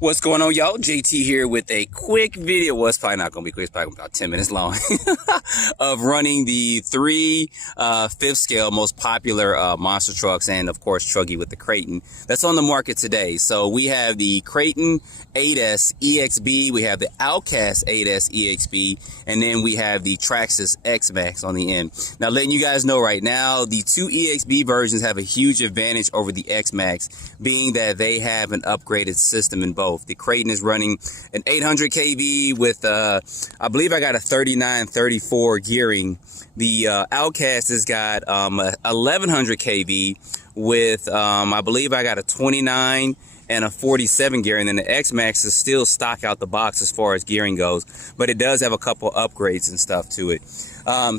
What's going on, y'all? JT here with a quick video. Well, it's probably not going to be quick. It's probably about 10 minutes long of running the three fifth scale most popular monster trucks, and of course Truggy with the Kraton that's on the market today. So we have the Kraton 8S EXB, we have the Outcast 8S EXB, and then we have the Traxxas X-Maxx on the end. Now, letting you guys know right now, the two EXB versions have a huge advantage over the X-Maxx, being that they have an upgraded system in both. The Kraton is running an 800 kV with, I believe I got a 3934 gearing. The Outcast has got 1100 kV with, I believe I got a 29 and a 47 gearing. And then the X-Maxx is still stock out the box as far as gearing goes, but it does have a couple upgrades and stuff to it.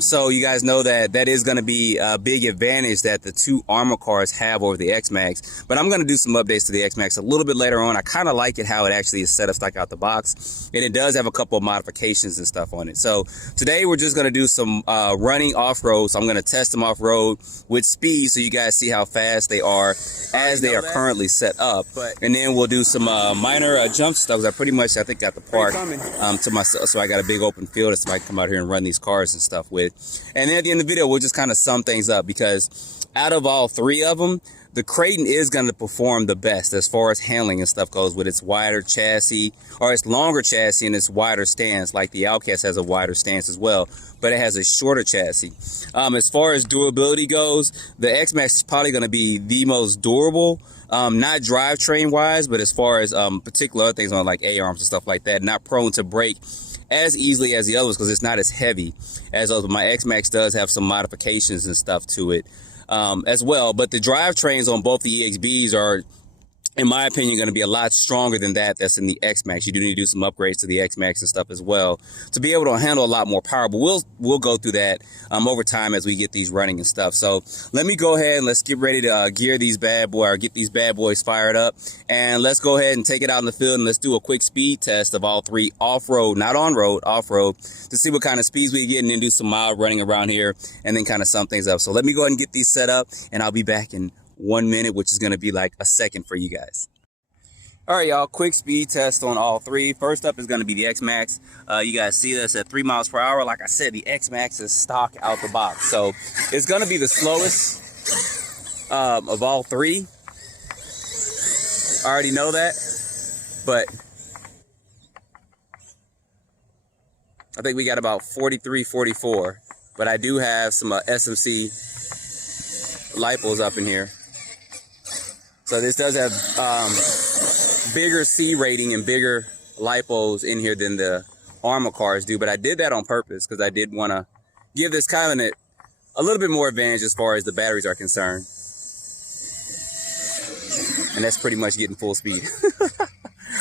So you guys know that that is going to be a big advantage that the two armor cars have over the X-Maxx. But I'm going to do some updates to the X-Maxx a little bit later on. I kind of like it how it actually is set up stock out the box, and it does have a couple of modifications and stuff on it. So today we're just going to do some running off-road. So I'm going to test them off-road with speed so you guys see how fast they are as they are currently set up. And then we'll do some minor jump stuff. I pretty much, I think, got the park to myself, so I got a big open field so I can come out here and run these cars and stuff with. And then at the end of the video, we'll just kind of sum things up, because out of all three of them, the Kraton is going to perform the best as far as handling and stuff goes, with its wider chassis, or its longer chassis and its wider stance. Like the Outcast has a wider stance as well, but it has a shorter chassis. As far as durability goes, the X-Maxx is probably going to be the most durable, not drivetrain wise, but as far as particular other things on like A-arms and stuff like that, not prone to break as easily as the others because it's not as heavy as others. My X-Maxx does have some modifications and stuff to it as well. But the drivetrains on both the EXBs are, in my opinion, going to be a lot stronger than that's in the X-Maxx. You do need to do some upgrades to the X-Maxx and stuff as well to be able to handle a lot more power. But we'll go through that over time as we get these running and stuff. So let me go ahead and let's get ready to gear these bad boys, or get these bad boys fired up. And let's go ahead and take it out in the field and let's do a quick speed test of all three off-road, not on-road, off-road, to see what kind of speeds we get, and then do some mild running around here and then kind of sum things up. So let me go ahead and get these set up, and I'll be back in 1 minute, which is going to be like a second for you guys. All right, y'all, quick speed test on all three. First up is going to be the X-Maxx. You guys see this at 3 miles per hour. Like I said, the X-Maxx is stock out the box, so it's going to be the slowest of all three. I already know that, but I think we got about 43, 44. But I do have some SMC lipos up in here. So this does have bigger C rating and bigger lipos in here than the armor cars do. But I did that on purpose because I did want to give this Covenant a little bit more advantage as far as the batteries are concerned. And that's pretty much getting full speed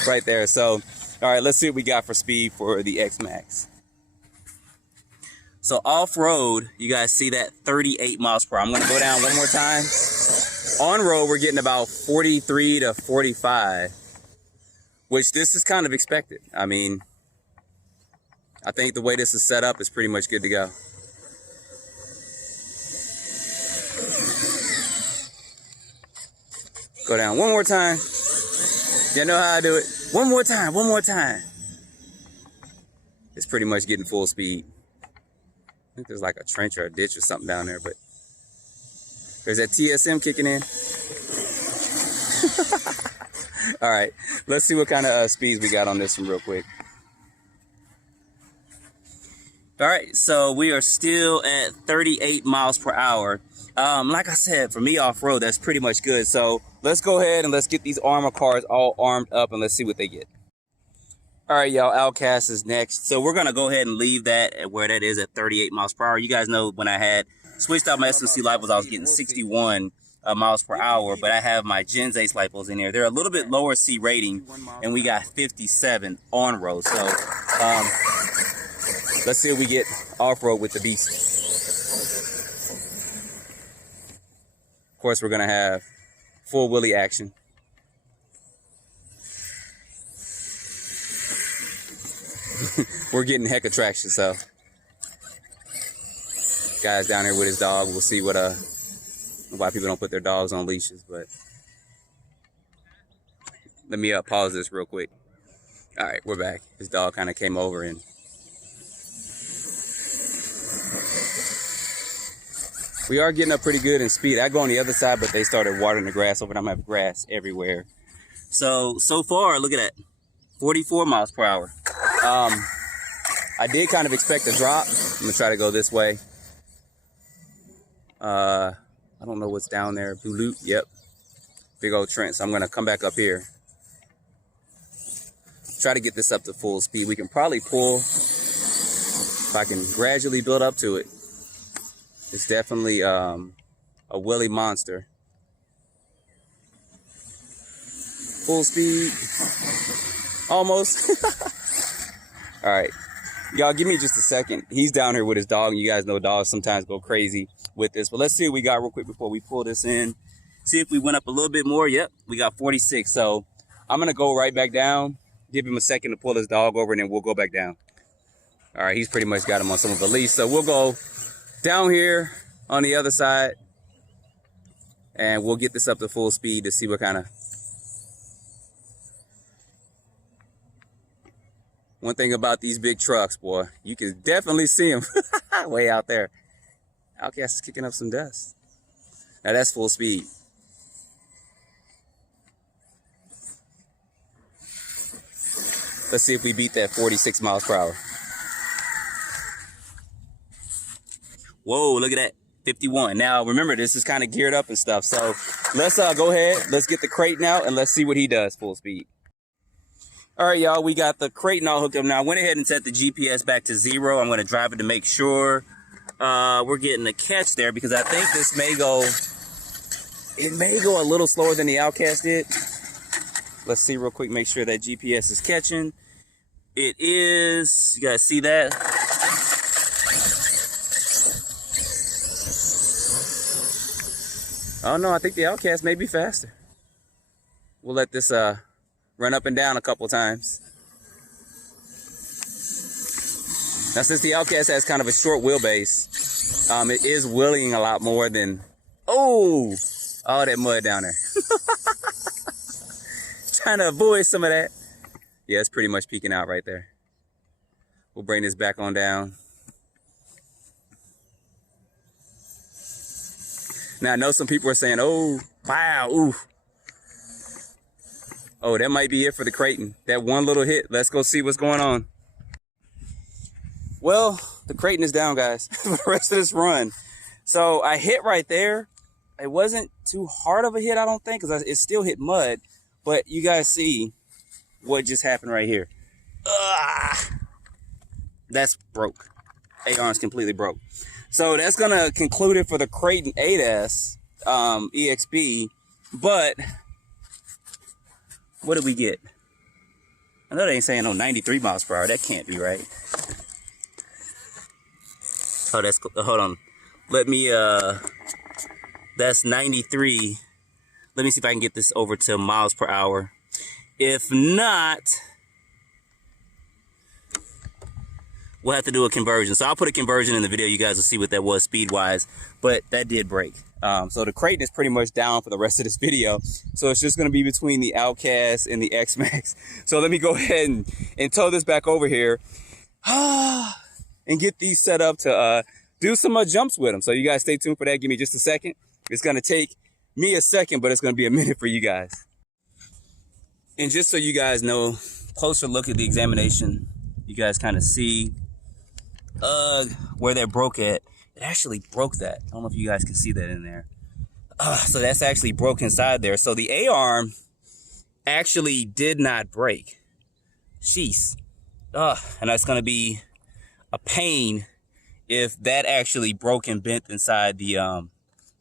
right there. So, all right, let's see what we got for speed for the X-Maxx. So off-road, you guys see that 38 miles per hour. I'm going to go down one more time. On-road, we're getting about 43 to 45, which this is kind of expected. I mean, I think the way this is set up is pretty much good to go. Go down one more time. You know how I do it. One more time, one more time. It's pretty much getting full speed. I think there's like a trench or a ditch or something down there, but there's that TSM kicking in. All right, let's see what kind of speeds we got on this one real quick. All right, so we are still at 38 miles per hour. Like I said, for me off-road, that's pretty much good. So let's go ahead and let's get these armor cars all armed up and let's see what they get. All right, y'all, Outcast is next. So we're going to go ahead and leave that at where that is at 38 miles per hour. You guys know when I had switched out my SMC lipos, I was getting 61 miles per hour, but I have my Gens Ace lipos in here. They're a little bit lower C rating, and we got 57 on-road. So let's see what we get off-road with the beast. Of course, we're going to have full wheelie action. We're getting heck of traction, so guy's down here with his dog. We'll see what why people don't put their dogs on leashes, but Let me pause this real quick. All right, we're back. His dog kind of came over and we are getting up pretty good in speed. I go on the other side, but they started watering the grass over, and I'm gonna have grass everywhere. So far, look at that, 44 miles per hour. I did kind of expect a drop. I'm gonna try to go this way. I don't know what's down there. Blue loop, yep. Big old Trent, so I'm gonna come back up here. Try to get this up to full speed. We can probably pull, if I can gradually build up to it. It's definitely a willy monster. Full speed, almost. All right, y'all give me just a second. He's down here with his dog, and you guys know dogs sometimes go crazy with this. But let's see what we got real quick before we pull this in. See if we went up a little bit more. Yep, we got 46. So I'm gonna go right back down. Give him a second to pull his dog over, and then we'll go back down. All right, he's pretty much got him on some of the leash. So we'll go down here on the other side, and we'll get this up to full speed to see what kind of. One thing about these big trucks, boy, you can definitely see them way out there. Outcast is kicking up some dust. Now that's full speed. Let's see if we beat that 46 miles per hour. Whoa, look at that, 51. Now, remember, this is kind of geared up and stuff. So let's go ahead. Let's get the Kraton out, and let's see what he does full speed. All right, y'all, we got the Kraton all hooked up. Now, I went ahead and set the GPS back to 0. I'm going to drive it to make sure we're getting a catch there, because I think this may go, it may go a little slower than the Outcast did. Let's see real quick, make sure that GPS is catching. It is. You guys see that? Oh no, I think the Outcast may be faster. We'll let this run up and down a couple times. Now, since the Outcast has kind of a short wheelbase, it is wheeling a lot more than, oh, all that mud down there. Trying to avoid some of that. Yeah, it's pretty much peeking out right there. We'll bring this back on down. Now, I know some people are saying, oh, wow, ooh. Oh, that might be it for the Kraton. That one little hit. Let's go see what's going on. Well, the Kraton is down, guys, for the rest of this run. So I hit right there. It wasn't too hard of a hit, I don't think, because it still hit mud. But you guys see what just happened right here. That's broke. A-arm's completely broke. So that's going to conclude it for the Kraton 8S EXP. But what did we get? I know they ain't saying no 93 miles per hour. That can't be right. Oh, that's cool. Hold on. Let me, that's 93. Let me see if I can get this over to miles per hour. If not, we'll have to do a conversion. So I'll put a conversion in the video. You guys will see what that was speed-wise. But that did break. So the Kraton is pretty much down for the rest of this video. So it's just going to be between the Outcast and the X-Maxx. So let me go ahead and tow this back over here. And get these set up to do some jumps with them. So you guys stay tuned for that. Give me just a second. It's going to take me a second, but it's going to be a minute for you guys. And just so you guys know, closer look at the examination, you guys kind of see where that broke at. It actually broke that. I don't know if you guys can see that in there. So that's actually broke inside there. So the A-arm actually did not break. Jeez. And that's going to be a pain if that actually broke and bent inside the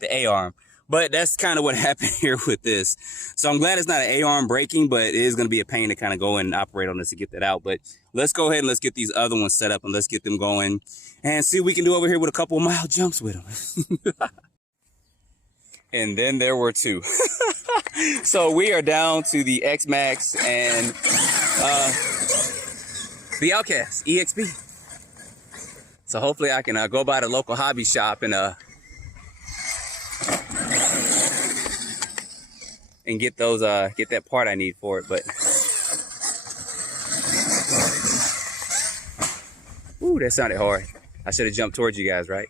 A-arm. But that's kind of what happened here with this. So I'm glad it's not an A-arm breaking, but it is going to be a pain to kind of go and operate on this to get that out. But let's go ahead and let's get these other ones set up and let's get them going and see what we can do over here with a couple of mile jumps with them. And then there were two. So we are down to the X-Maxx and the Outcast EXP. So hopefully I can go by the local hobby shop and and get those get that part I need for it. But ooh, that sounded hard. I should have jumped towards you guys, right?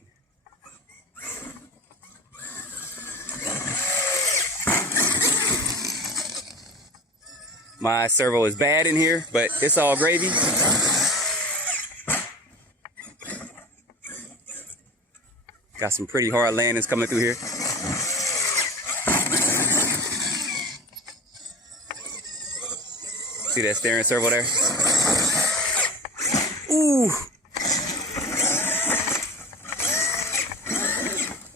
My servo is bad in here, but it's all gravy. Got some pretty hard landings coming through here. See that steering servo there? Ooh.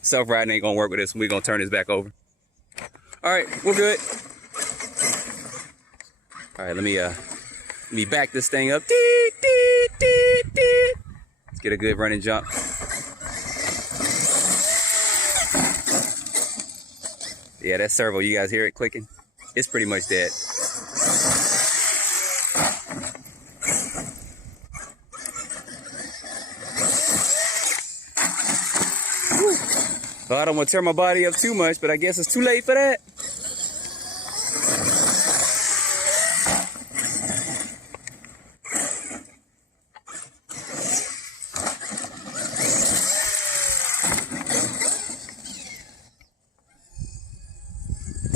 Self-riding ain't gonna work with this. We're gonna turn this back over. All right, we're good. All right, let me back this thing up. Let's get a good running jump. Yeah, that servo, you guys hear it clicking? It's pretty much dead. Well, I don't want to tear my body up too much, but I guess it's too late for that.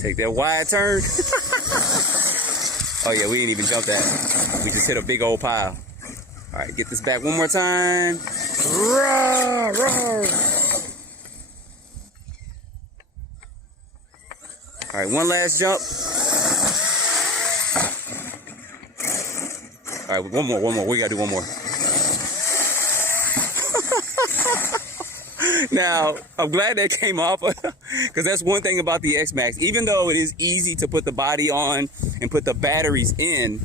Take that wide turn. Oh yeah, we didn't even jump that. We just hit a big old pile. All right, get this back one more time. Roar, roar. All right, one last jump. All right, one more. We gotta do one more. Now, I'm glad that came off, because that's one thing about the X-Maxx. Even though it is easy to put the body on and put the batteries in,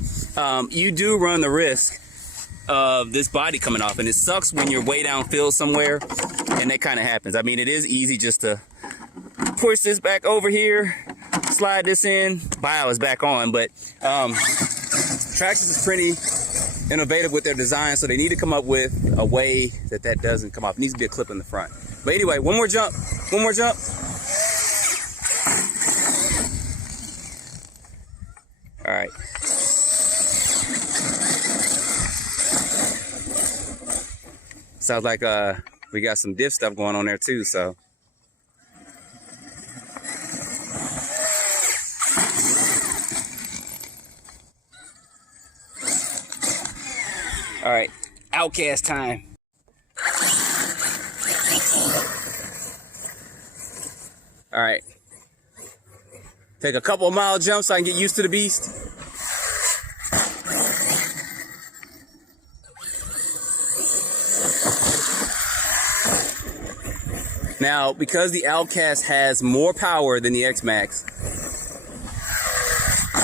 you do run the risk of this body coming off. And it sucks when you're way downfield somewhere and that kind of happens. I mean, it is easy just to push this back over here, slide this in, bio is back on. But Traxxas is pretty innovative with their design, so they need to come up with a way that that doesn't come off. It needs to be a clip in the front. But anyway, one more jump. All right. Sounds like we got some diff stuff going on there too, so. All right, Outcast time. All right, take a couple of mile jumps so I can get used to the beast. Now, because the Outcast has more power than the X-Maxx,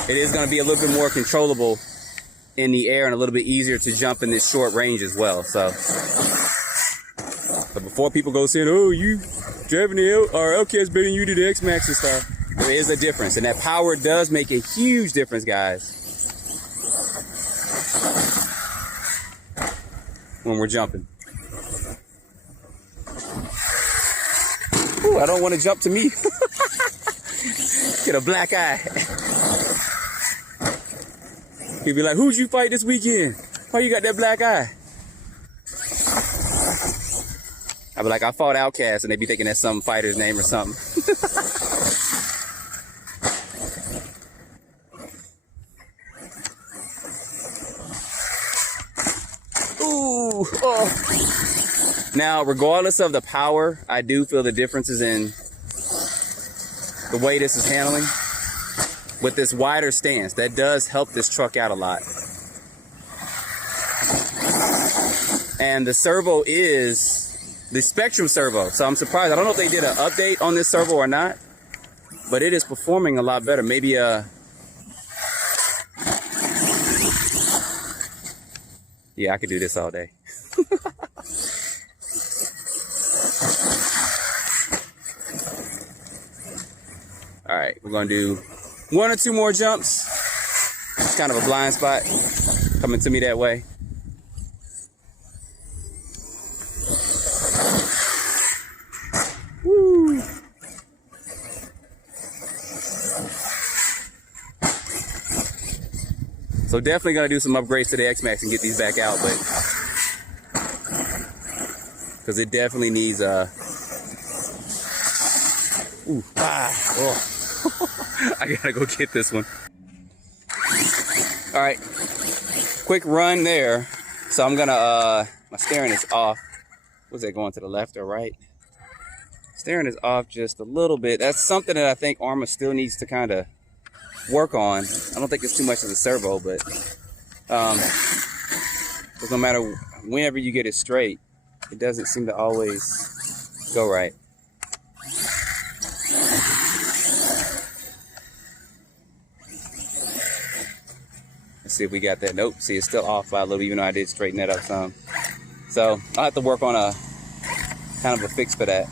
it is going to be a little bit more controllable in the air and a little bit easier to jump in this short range as well. So, but before people go saying, "Oh, you driving the Outcast better than you did the X-Maxx and stuff," there is a difference, and that power does make a huge difference, guys, when we're jumping. Ooh, I don't want to jump to me. Get a black eye. He'd be like, "Who'd you fight this weekend? Why you got that black eye?" I'd be like, "I fought Outcast," and they'd be thinking that's some fighter's name or something. Ooh, oh. Now, regardless of the power, I do feel the differences in the way this is handling. With this wider stance, that does help this truck out a lot. And the servo is the Spectrum servo, so I'm surprised. I don't know if they did an update on this servo or not, but it is performing a lot better. Maybe yeah, I could do this all day. All right, we're gonna do 1 or 2 more jumps. It's kind of a blind spot coming to me that way. Woo. So definitely gonna do some upgrades to the X-Maxx and get these back out, but because it definitely needs I gotta go get this one. All right, quick run there. So I'm gonna my steering is off. Was that going to the left or right? Steering is off just a little bit. That's something that I think Arma still needs to kind of work on. I don't think it's too much of the servo, but because no matter whenever you get it straight, it doesn't seem to always go right. Let's see if we got that. Nope. See, it's still off by a little, even though I did straighten that up some. So I'll have to work on a kind of a fix for that.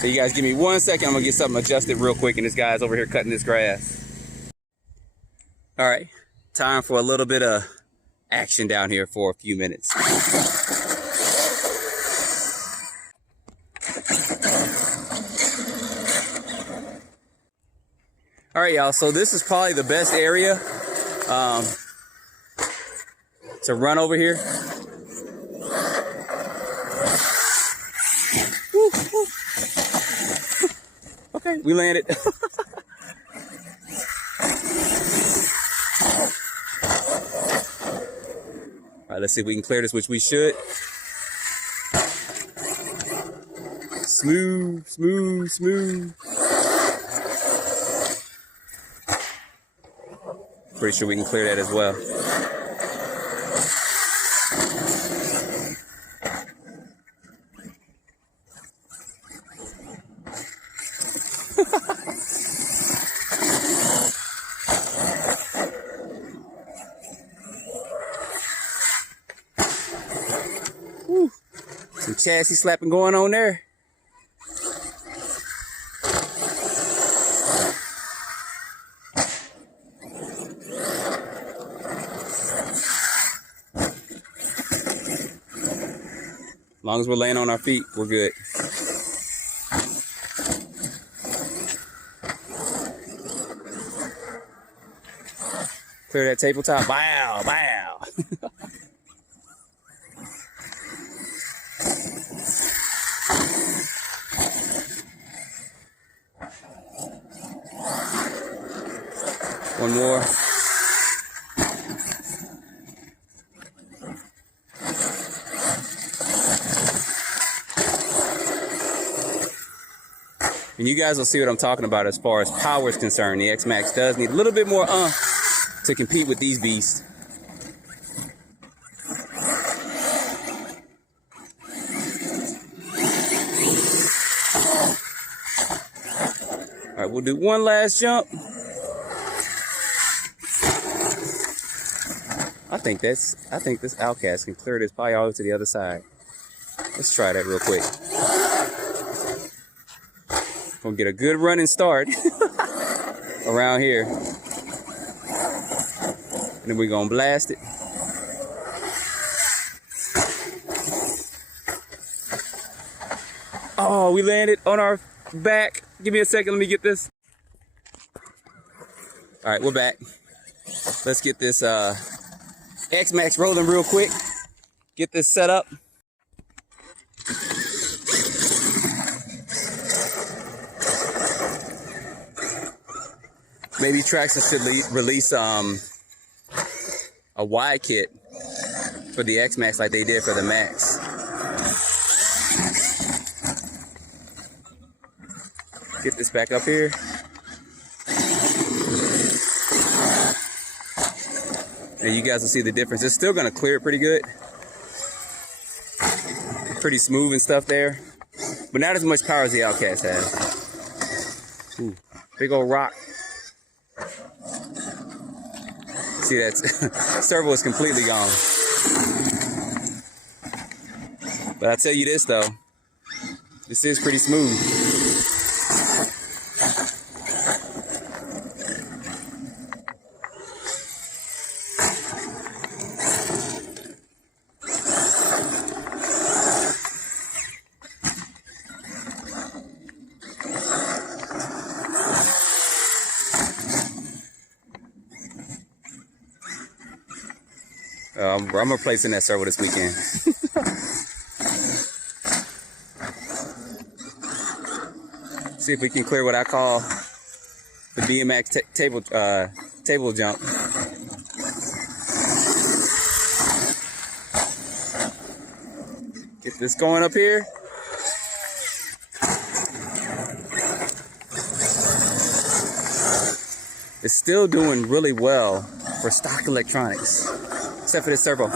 So you guys give me 1 second. I'm gonna get something adjusted real quick, and this guy's over here cutting this grass. All right, time for a little bit of action down here for a few minutes. All right, y'all, so this is probably the best area to run over here. Woo, woo. Okay, we landed. All right, let's see if we can clear this, which we should. Smooth, smooth, smooth. Pretty sure we can clear that as well. Woo. Some chassis slapping going on there. As long as we're laying on our feet, we're good. Clear that tabletop. Wow, wow. One more. And you guys will see what I'm talking about as far as power is concerned. The X-Maxx does need a little bit more to compete with these beasts. All right, we'll do one last jump. I think this Outcast can clear this probably all the way to the other side. Let's try that real quick. Gonna get a good running start around here. And then we're gonna blast it. Oh, we landed on our back. Give me a second, let me get this. All right, we're back. Let's get this X-Maxx rolling real quick. Get this set up. Maybe Traxxas should release a Y kit for the X-Maxx like they did for the Max. Get this back up here. And you guys will see the difference. It's still gonna clear it pretty good. Pretty smooth and stuff there. But not as much power as the Outcast has. Ooh, big old rock. See, that servo is completely gone. But I tell you this though, this is pretty smooth. I'm replacing that servo this weekend. See if we can clear what I call the BMX table jump. Get this going up here. It's still doing really well for stock electronics, except for this servo.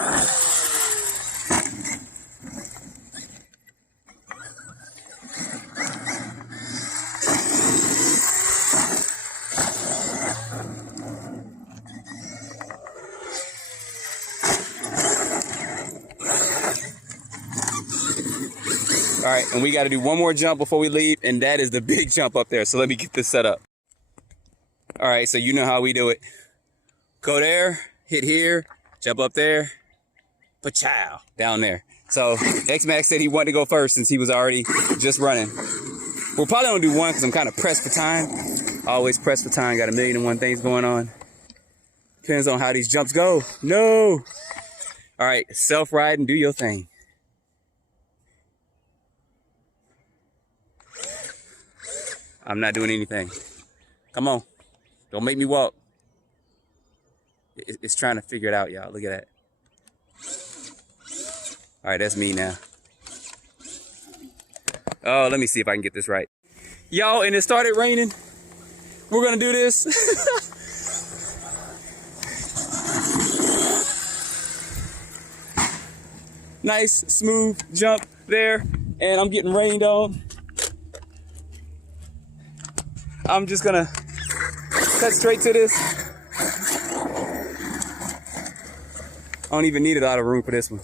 All right, and we got to do one more jump before we leave, and that is the big jump up there. So let me get this set up. All right, so you know how we do it. Go there, hit here, jump up there, pa-chow, down there. So X-Maxx said he wanted to go first since he was already just running. We'll probably only do one because I'm kind of pressed for time. Always pressed for time, got 1,000,001 things going on. Depends on how these jumps go. No. All right, self-ride and do your thing. I'm not doing anything. Come on. Don't make me walk. It's trying to figure it out, y'all. Look at that. All right, that's me now. Oh, let me see if I can get this right. Y'all, and it started raining. We're gonna do this. Nice, smooth jump there. And I'm getting rained on. I'm just gonna cut straight to this. I don't even need a lot of room for this one.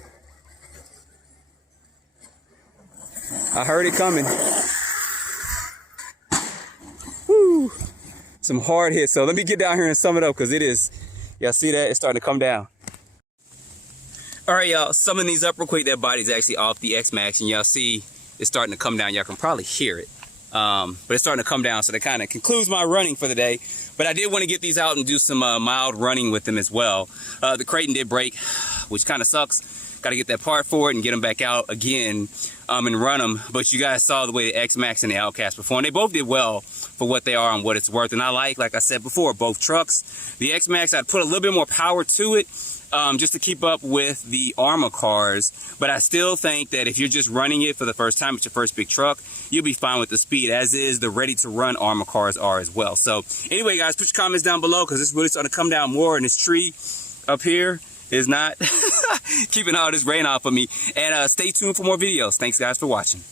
I heard it coming. Woo. Some hard hits. So let me get down here and sum it up because it is, y'all see that? It's starting to come down. All right, y'all, summing these up real quick. That body's actually off the X-Maxx and y'all see it's starting to come down. Y'all can probably hear it. But it's starting to come down, so that kind of concludes my running for the day. But I did want to get these out and do some mild running with them as well. The Kraton did break, which kind of sucks. Got to get that part for it and get them back out again and run them. But you guys saw the way the X-Maxx and the Outcast performed. They both did well for what they are and what it's worth. And I like I said before, both trucks. The X-Maxx, I'd put a little bit more power to it. Just to keep up with the Armor cars. But I still think that if you're just running it for the first time, it's your first big truck, you'll be fine with the speed, as is the ready-to-run Armor cars are as well. So anyway, guys, put your comments down below because it's really starting to come down more, and this tree up here is not keeping all this rain off of me. And stay tuned for more videos. Thanks, guys, for watching.